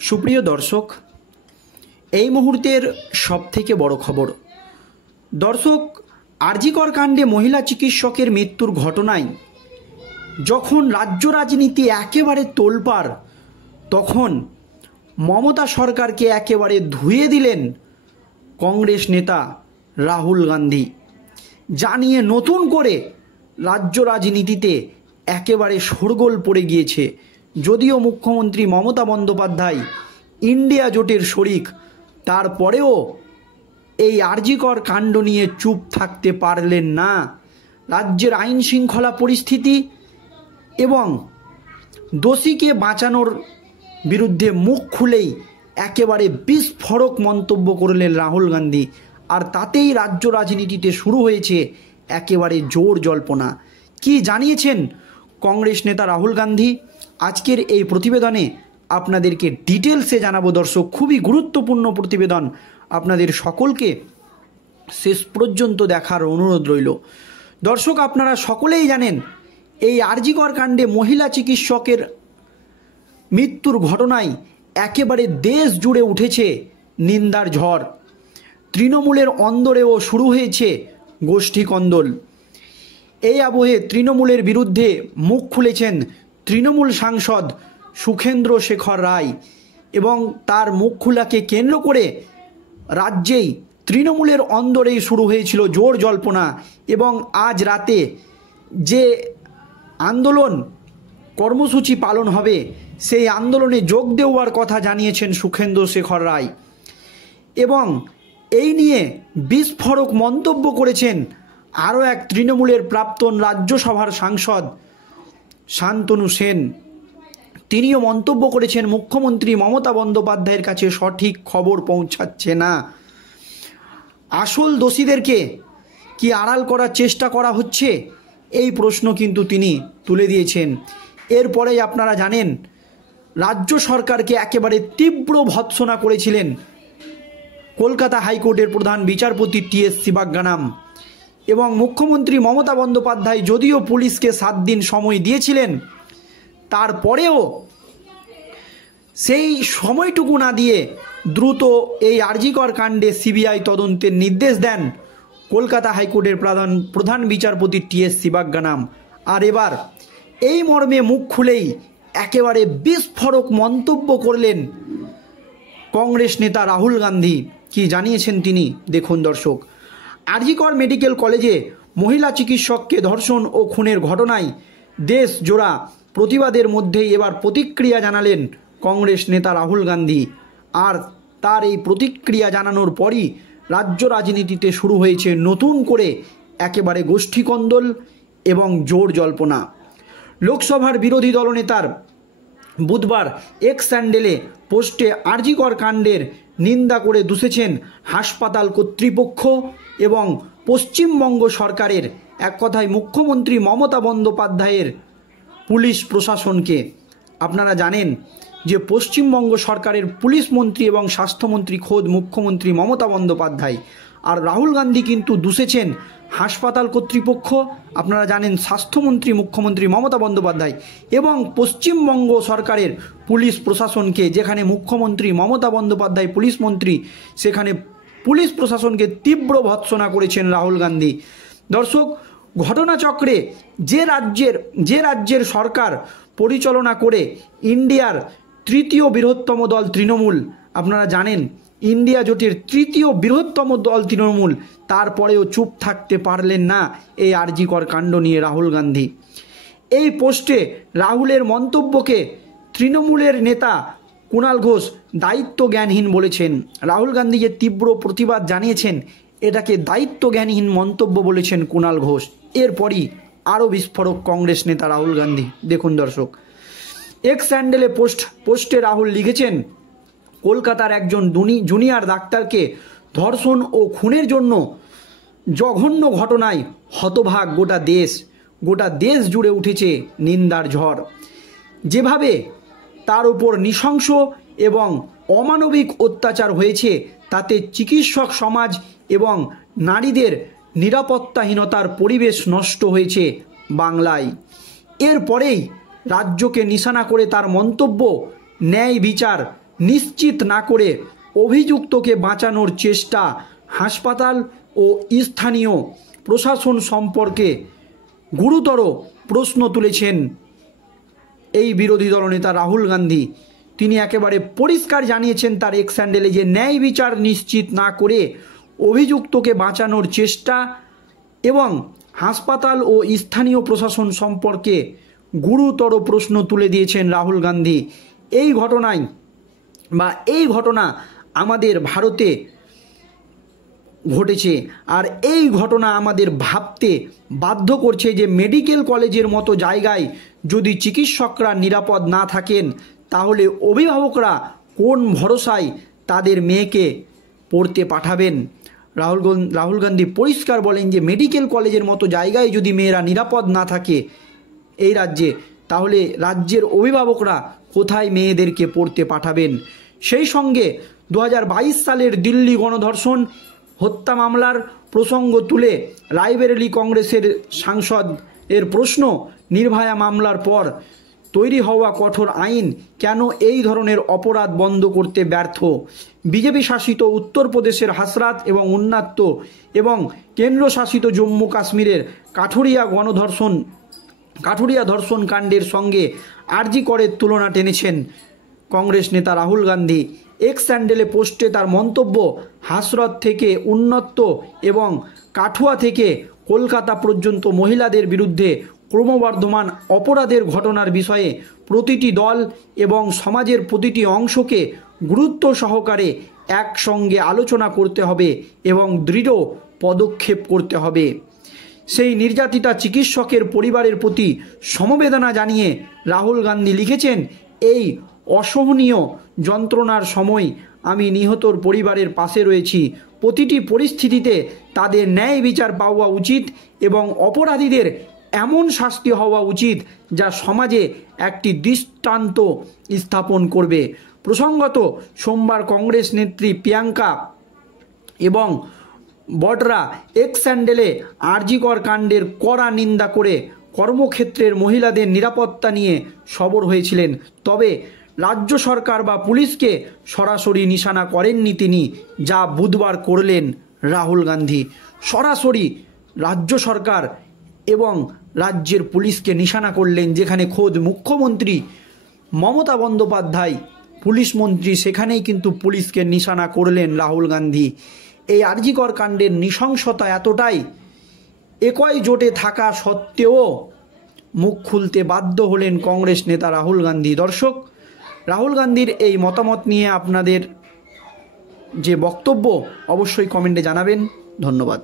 সুপ্রিয় দর্শক, এই মুহূর্তের সবথেকে বড় খবর। দর্শক, আরজিকর কাণ্ডে মহিলা চিকিৎসকের মৃত্যুর ঘটনায় যখন রাজ্য রাজনীতি একেবারে তোলপাড়, তখন মমতা সরকারকে একেবারে ধুয়ে দিলেন কংগ্রেস নেতা রাহুল গান্ধী। জানিয়ে নতুন করে রাজ্য রাজনীতিতে একেবারে শোরগোল পড়ে গিয়েছে। যদিও মুখ্যমন্ত্রী মমতা বন্দ্যোপাধ্যায় ইন্ডিয়া জোটের শরিক, তারপরেও এই আরজিকর কাণ্ড নিয়ে চুপ থাকতে পারলেন না। রাজ্যের আইন শৃঙ্খলা পরিস্থিতি এবং দোষীকে বাঁচানোর বিরুদ্ধে মুখ খুলেই একেবারে বিস্ফোরক মন্তব্য করলেন রাহুল গান্ধী। আর তাতেই রাজ্য রাজনীতিতে শুরু হয়েছে একেবারে জোর জল্পনা। কি জানিয়েছেন কংগ্রেস নেতা রাহুল গান্ধী? আজকের এই প্রতিবেদনে আপনাদেরকে ডিটেলসে জানাবো দর্শক। খুবই গুরুত্বপূর্ণ প্রতিবেদন, আপনাদের সকলকে শেষ পর্যন্ত দেখার অনুরোধ রইল। দর্শক, আপনারা সকলেই জানেন এই আরজিকর কাণ্ডে মহিলা চিকিৎসকের মৃত্যুর ঘটনায় একেবারে দেশ জুড়ে উঠেছে নিন্দার ঝড়। তৃণমূলের অন্দরেও শুরু হয়েছে গোষ্ঠী কন্দল। এই আবহে তৃণমূলের বিরুদ্ধে মুখ খুলেছেন তৃণমূল সাংসদ সুখেন্দ্র শেখর রায় এবং তার মুখ খোলাকে কেন্দ্র করে রাজ্যেই তৃণমূলের অন্দরেই শুরু হয়েছিল জোর জল্পনা। এবং আজ রাতে যে আন্দোলন কর্মসূচি পালন হবে, সেই আন্দোলনে যোগ দেওয়ার কথা জানিয়েছেন সুখেন্দ্র শেখর রায়। এবং এই নিয়ে বিস্ফোরক মন্তব্য করেছেন আরও এক তৃণমূলের প্রাক্তন রাজ্যসভার সাংসদ শান্তনু সেন। তিনিও মন্তব্য করেছেন মুখ্যমন্ত্রী মমতা বন্দ্যোপাধ্যায়ের কাছে সঠিক খবর পৌঁছাচ্ছে না। আসল দোষীদেরকে কি আড়াল করার চেষ্টা করা হচ্ছে, এই প্রশ্ন কিন্তু তিনি তুলে দিয়েছেন। এরপরেই আপনারা জানেন রাজ্য সরকারকে একেবারে তীব্র ভৎসনা করেছিলেন কলকাতা হাইকোর্টের প্রধান বিচারপতি টি.এস. শিবাজ্ঞানাম। এবং মুখ্যমন্ত্রী মমতা বন্দ্যোপাধ্যায় যদিও পুলিশকে 7 দিন সময় দিয়েছিলেন, তারপরেও সেই সময়টুকু না দিয়ে দ্রুত এই আরজিকর কাণ্ডে সিবিআই তদন্তের নির্দেশ দেন কলকাতা হাইকোর্টের প্রধান বিচারপতি টি.এস. শিবাজ্ঞানাম। আর এবার এই মর্মে মুখ খুলেই একেবারে বিস্ফোরক মন্তব্য করলেন কংগ্রেস নেতা রাহুল গান্ধী। কি জানিয়েছেন তিনি দেখুন দর্শক। আরজিকর মেডিকেল কলেজে মহিলা চিকিৎসককে ধর্ষণ ও খুনের ঘটনায় দেশ জোড়া প্রতিবাদের মধ্যেই এবার প্রতিক্রিয়া জানালেন কংগ্রেস নেতা রাহুল গান্ধী। আর তার এই প্রতিক্রিয়া জানানোর পরই রাজ্য রাজনীতিতে শুরু হয়েছে নতুন করে একেবারে গোষ্ঠীকন্দল এবং জোর জল্পনা। লোকসভার বিরোধী দলনেতার বুধবার এক্স স্যান্ডেলে পোস্টে আরজিকর কাণ্ডের নিন্দা করে দুষেছেন হাসপাতাল কর্তৃপক্ষ এবং পশ্চিমবঙ্গ সরকারের, এক কথায় মুখ্যমন্ত্রী মমতা বন্দ্যোপাধ্যায়ের পুলিশ প্রশাসনকে। আপনারা জানেন যে পশ্চিমবঙ্গ সরকারের পুলিশ মন্ত্রী এবং স্বাস্থ্যমন্ত্রী খোদ মুখ্যমন্ত্রী মমতা বন্দ্যোপাধ্যায়। আর রাহুল গান্ধী কিন্তু দুষেছেন হাসপাতাল কর্তৃপক্ষ, আপনারা জানেন স্বাস্থ্যমন্ত্রী মুখ্যমন্ত্রী মমতা বন্দ্যোপাধ্যায়, এবং পশ্চিমবঙ্গ সরকারের পুলিশ প্রশাসনকে। যেখানে মুখ্যমন্ত্রী মমতা বন্দ্যোপাধ্যায় পুলিশ মন্ত্রী, সেখানে পুলিশ প্রশাসনকে তীব্র ভৎসনা করেছেন রাহুল গান্ধী। দর্শক, ঘটনাচক্রে যে রাজ্যের সরকার পরিচালনা করে ইন্ডিয়ার তৃতীয় বৃহত্তম দল তৃণমূল, আপনারা জানেন ইন্ডিয়া জোটের তৃতীয় বৃহত্তম দল তৃণমূল, তারপরেও চুপ থাকতে পারলেন না এই আরজিকর কাণ্ড নিয়ে রাহুল গান্ধী। এই পোস্টে রাহুলের মন্তব্যকে তৃণমূলের নেতা কুণাল ঘোষ দায়িত্ব জ্ঞানহীন বলেছেন। রাহুল গান্ধী যে তীব্র প্রতিবাদ জানিয়েছেন, এটাকে দায়িত্ব জ্ঞানহীন মন্তব্য বলেছেন কুণাল ঘোষ। এরপরই আরও বিস্ফোরক কংগ্রেস নেতা রাহুল গান্ধী। দেখুন দর্শক, এক্স স্যান্ডেলে পোস্টে রাহুল লিখেছেন, কলকাতার একজন জুনিয়র ডাক্তারকে ধর্ষণ ও খুনের জন্য জঘন্য ঘটনায় হতভাগ গোটা দেশ জুড়ে উঠেছে নিন্দার ঝড়। যেভাবে তার উপর নৃশংস এবং অমানবিক অত্যাচার হয়েছে, তাতে চিকিৎসক সমাজ এবং নারীদের নিরাপত্তাহীনতার পরিবেশ নষ্ট হয়েছে বাংলায়। এরপরেই রাজ্যকে নিশানা করে তার মন্তব্য, ন্যায় বিচার নিশ্চিত না করে অভিযুক্তকে বাঁচানোর চেষ্টা হাসপাতাল ও স্থানীয় প্রশাসন সম্পর্কে গুরুতর প্রশ্ন তুলেছেন এই বিরোধী দলনেতা রাহুল গান্ধী। তিনি একেবারে পরিষ্কার জানিয়েছেন তার এক্স হ্যান্ডেলে যে ন্যায় বিচার নিশ্চিত না করে অভিযুক্তকে বাঁচানোর চেষ্টা এবং হাসপাতাল ও স্থানীয় প্রশাসন সম্পর্কে গুরুতর প্রশ্ন তুলে দিয়েছেন রাহুল গান্ধী। এই ঘটনা আমাদের ভারতে ঘটেছে, আর এই ঘটনা আমাদের ভাবতে বাধ্য করছে যে মেডিকেল কলেজের মতো জায়গায় যদি চিকিৎসকরা নিরাপদ না থাকেন, তাহলে অভিভাবকরা কোন ভরসায় তাদের মেয়েকে পড়তে পাঠাবেন। রাহুল গান্ধী পরিষ্কার বলেন যে মেডিকেল কলেজের মতো জায়গায় যদি মেয়েরা নিরাপদ না থাকে এই রাজ্যে, তাহলে রাজ্যের অভিভাবকরা কোথায় মেয়েদেরকে পড়তে পাঠাবেন। সেই সঙ্গে 2022 সালের দিল্লি গণধর্ষণ হত্যা মামলার প্রসঙ্গ তুলে রায়বেরেলি কংগ্রেসের সাংসদ এর প্রশ্ন, নির্ভয়া মামলার পর তৈরি হওয়া কঠোর আইন কেন এই ধরনের অপরাধ বন্ধ করতে ব্যর্থ। বিজেপি শাসিত উত্তরপ্রদেশের হাসরাত এবং উন্নাত্ত এবং কেন্দ্রশাসিত জম্মু কাশ্মীরের কাঠুরিয়া ধর্ষণ কাণ্ডের সঙ্গে আরজি করের তুলনা টেনেছেন কংগ্রেস নেতা রাহুল গান্ধী। এক্স হ্যান্ডেলে পোস্টে তার মন্তব্য, হাসরত থেকে উন্নত এবং কাঠুয়া থেকে কলকাতা পর্যন্ত মহিলাদের বিরুদ্ধে ক্রমবর্ধমান অপরাধের ঘটনার বিষয়ে প্রতিটি দল এবং সমাজের প্রতিটি অংশকে গুরুত্ব সহকারে একসঙ্গে আলোচনা করতে হবে এবং দৃঢ় পদক্ষেপ করতে হবে। সেই নির্যাতিতা চিকিৎসকের পরিবারের প্রতি সমবেদনা জানিয়ে রাহুল গান্ধী লিখেছেন, এই অসহনীয় যন্ত্রণার সময় আমি নিহতর পরিবারের পাশে রয়েছি। প্রতিটি পরিস্থিতিতে তাদের ন্যায় বিচার পাওয়া উচিত এবং অপরাধীদের এমন শাস্তি হওয়া উচিত যা সমাজে একটি দৃষ্টান্ত স্থাপন করবে। প্রসঙ্গত, সোমবার কংগ্রেস নেত্রী প্রিয়াঙ্কা এবং বডরা এক্স হ্যান্ডেলে আরজি কর কাণ্ডের কড়া নিন্দা করে কর্মক্ষেত্রের মহিলাদের নিরাপত্তা নিয়ে সরব হয়েছিলেন। তবে রাজ্য সরকার বা পুলিশকে সরাসরি নিশানা করেননি তিনি, যা বুধবার করলেন রাহুল গান্ধী। সরাসরি রাজ্য সরকার এবং রাজ্যের পুলিশকে নিশানা করলেন, যেখানে খোদ মুখ্যমন্ত্রী মমতা বন্দ্যোপাধ্যায় পুলিশ মন্ত্রী, সেখানেই কিন্তু পুলিশকে নিশানা করলেন রাহুল গান্ধী। এই আরজি কর কাণ্ডের নৃশংসতা এতটাই, একই জোটে থাকা সত্ত্বেও মুখ খুলতে বাধ্য হলেন কংগ্রেস নেতা রাহুল গান্ধী। দর্শক, রাহুল গান্ধীর এই মতামত নিয়ে আপনাদের যে বক্তব্য অবশ্যই কমেন্টে জানাবেন। ধন্যবাদ।